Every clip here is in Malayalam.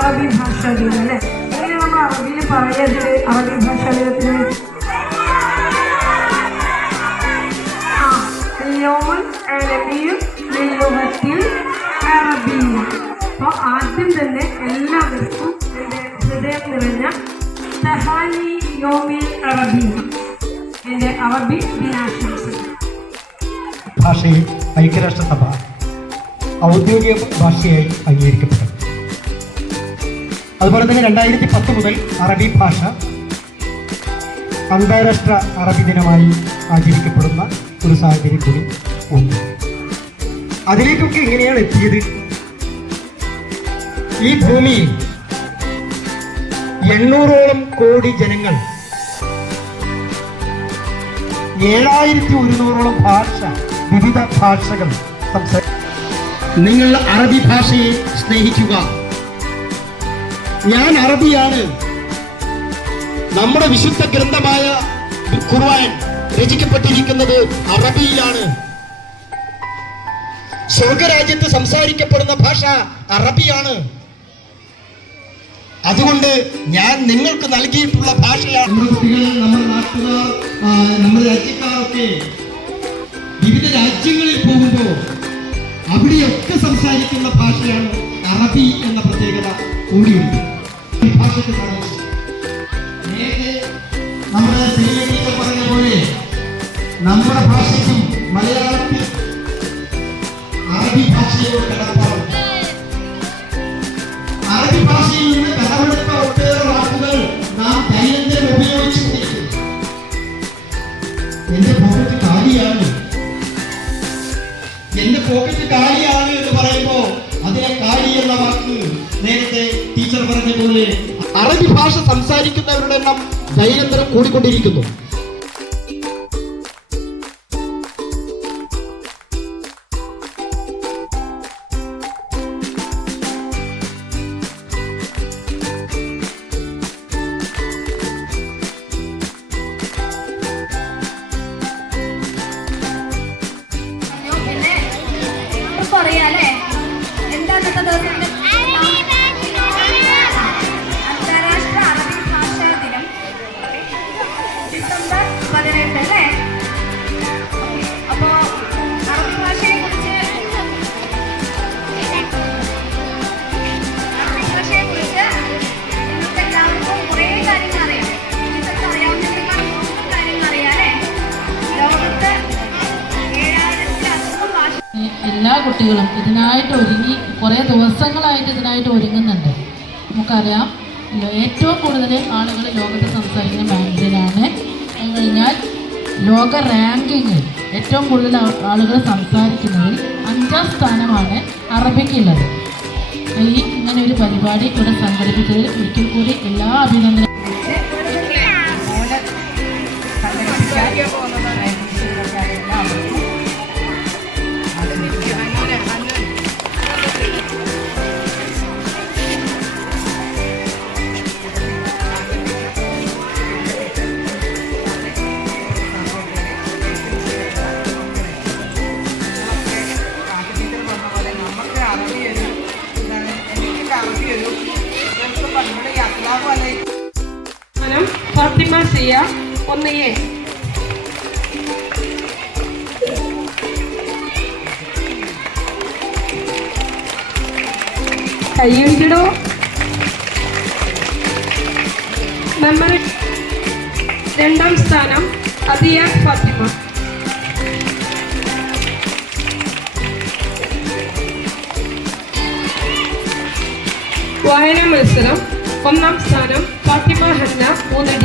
അറബി ഭാഷാ ദിനം അല്ലേ? എങ്ങനെ നമ്മൾ അറബിയിൽ പറയുന്നത്? അറബി ഭാഷാ ദിനത്തിന് അപ്പോൾ ആദ്യം തന്നെ എല്ലാവർക്കും എൻ്റെ ഹൃദയം നിറഞ്ഞ തഹാനി യോമിൽ അറബി, എൻ്റെ അറബി ദിനാശംസകൾ. ഭാഷയിൽ ഐക്യരാഷ്ട്രസഭ ഔദ്യോഗിക ഭാഷയായി അംഗീകരിക്കപ്പെട്ടു. അതുപോലെ തന്നെ 2010 മുതൽ അറബി ഭാഷ അന്താരാഷ്ട്ര അറബി ദിനമായി ആചരിക്കപ്പെടുന്ന ഒരു സാഹചര്യം കൂടി ഉണ്ട്. അതിലേക്കൊക്കെ എങ്ങനെയാണ് എത്തിയത്? ഈ ഭൂമിയിൽ 800ഓളം കോടി ജനങ്ങൾ 7100ഓളം വിവിധ ഭാഷകൾ നിങ്ങൾ അറബി ഭാഷയെ സ്നേഹിക്കുക. ഞാൻ അറബിയാണ്. നമ്മുടെ വിശുദ്ധ ഗ്രന്ഥമായ ഖുർആൻ രചിക്കപ്പെട്ടിരിക്കുന്നത് അറബിയിലാണ്. സ്വർഗരാജ്യത്ത് സംസാരിക്കപ്പെടുന്ന ഭാഷ അറബിയാണ്. അതുകൊണ്ട് ഞാൻ നിങ്ങൾക്ക് നൽകിയിട്ടുള്ള ഭാഷയാണ്. നമ്മുടെ കുട്ടികൾ, നമ്മുടെ നാട്ടുകാർ, നമ്മുടെ രാജ്യക്കാരൊക്കെ വിവിധ രാജ്യങ്ങളിൽ പോകുമ്പോൾ അവിടെയൊക്കെ സംസാരിക്കുന്ന ഭാഷയാണ് അറബി എന്ന പ്രത്യേകത കൂടിയുണ്ട്. ഈ ഭാഷയ്ക്ക് നേരത്തെ നമ്മുടെ ടീച്ചർ പറഞ്ഞ പോലെ നമ്മുടെ ഭാഷയ്ക്കും മലയാളത്തിൽ അറബി ഭാഷയോട് കടപ്പാടും. അറബി ഭാഷയിൽ നിന്ന് കടമെടുത്ത ഒട്ടേറെ വാക്കുകൾ നാം ദൈനംദിനം ഉപയോഗിച്ചുകൊണ്ടിരിക്കും. എന്റെ പോക്കറ്റ് കാലിയാണ് എന്ന് പറയുമ്പോ അതിനെ കാലി എന്ന വാക്ക് നേരത്തെ ടീച്ചർ പറഞ്ഞ പോലെ അറബി ഭാഷ സംസാരിക്കുന്നവരുടെ എണ്ണം ദൈനംദിനം കൂടിക്കൊണ്ടിരിക്കുന്നു. പറയാല്ലേ എന്താ അന്താരാഷ്ട്ര അറബി ഭാഷാ ദിനം ഡിസംബർ 18 അല്ലേ? അപ്പോ അറബി ഭാഷയെ കുറിച്ച് നിങ്ങൾക്ക് എല്ലാവർക്കും കുറേ കാര്യങ്ങൾ അറിയാം. നിങ്ങൾക്ക് അറിയാവുന്ന കാര്യങ്ങൾ അറിയാല്ലേ? ലോകത്ത് 7000-ലധികം ഭാഷ എല്ലാ കുട്ടികളും ഇതിനായിട്ട് ഒരുങ്ങി കുറേ ദിവസങ്ങളായിട്ട് ഇതിനായിട്ട് ഒരുങ്ങുന്നുണ്ട്. നമുക്കറിയാം ഏറ്റവും കൂടുതൽ ആളുകൾ ലോകത്ത് സംസാരിക്കുന്ന മാൻഡറിനാണ് കഴിഞ്ഞാൽ ലോക റാങ്കിങ്ങിൽ ഏറ്റവും കൂടുതൽ ആളുകൾ സംസാരിക്കുന്നതിൽ 5ാം സ്ഥാനമാണ് അറബിക്കുള്ളത്. ഇങ്ങനെ ഒരു പരിപാടി ഇവിടെ സംഘടിപ്പിച്ചതിൽ ഒരിക്കൽ കൂടി എല്ലാ അഭിനന്ദനങ്ങളും. ഫാത്തിമ സിയ 1A. കയ്യടിക്കടോ. മെമ്മറി 2ാം സ്ഥാനം അതിയ ഫാത്തിമ. വായനാ മത്സരം 1ാം സ്ഥാനം ഫാത്തിമ ഹന്ന 3D.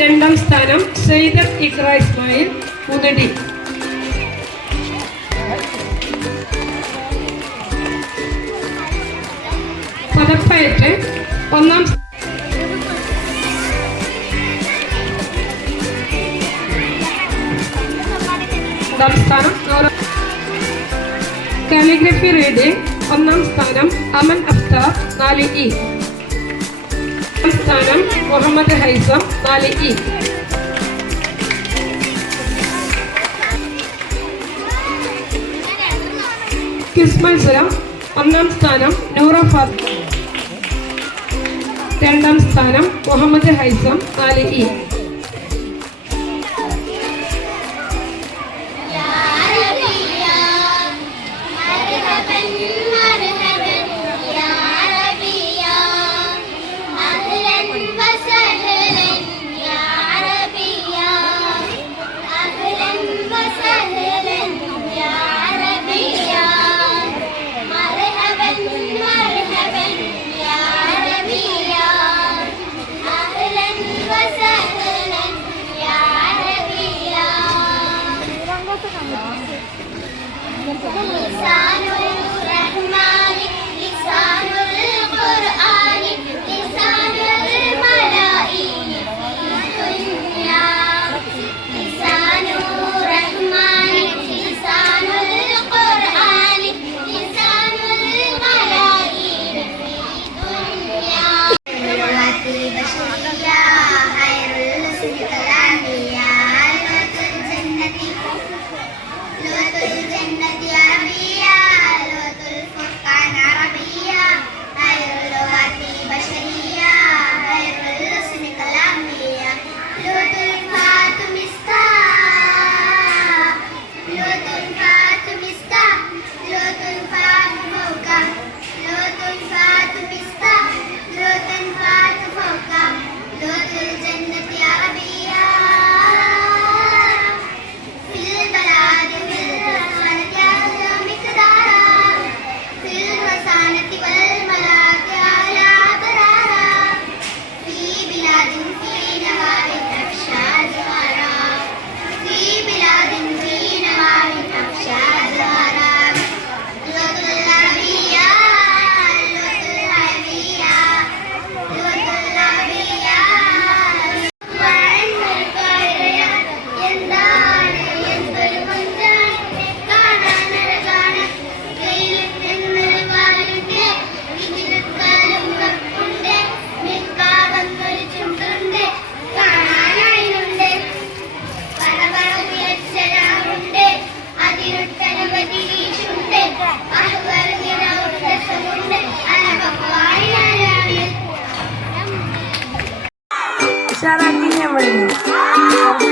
രണ്ടാം സ്ഥാനം സയ്യിദ് ഇക്ര ഇസ്മായിൽ 3D. പദപ്പയറ്റ് 1ാം സ്ഥാനം. കാലിഗ്രഫി റീഡിംഗ് 1ാം സ്ഥാനം അമൻ അഫ്താർ 4E. സ്ഥാനം മുഹമ്മദ് ഹൈസം 4E. ക്വിസ് മത്സരം. ഒന്നാം സ്ഥാനം നൂറ ഫാത്തിമ, രണ്ടാം സ്ഥാനം മുഹമ്മദ് ഹൈസം 4E.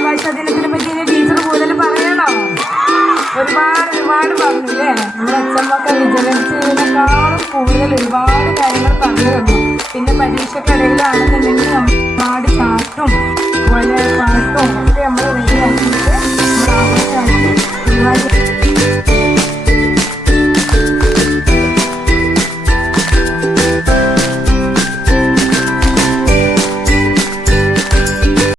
ഭാഷാ ദിനത്തിനെ പറ്റി ടീച്ചർ കൂടുതൽ പറയണോ? ഒരുപാട് പറഞ്ഞില്ലേ? നമ്മുടെ അച്ഛമ്മൊക്കെ വിചാരിച്ചതിനേക്കാളും കൂടുതൽ ഒരുപാട് കാര്യങ്ങൾ പറഞ്ഞു തന്നു. പിന്നെ പരീക്ഷക്കിടയിലാണെന്നുണ്ടെങ്കിൽ ഒരുപാട് ചാട്ടും അതുപോലെ പാട്ടും ഒക്കെ നമ്മൾ റെഡിയാക്കിയിട്ട് നമ്മൾ ആഘോഷമാക്കി ഒരുപാട്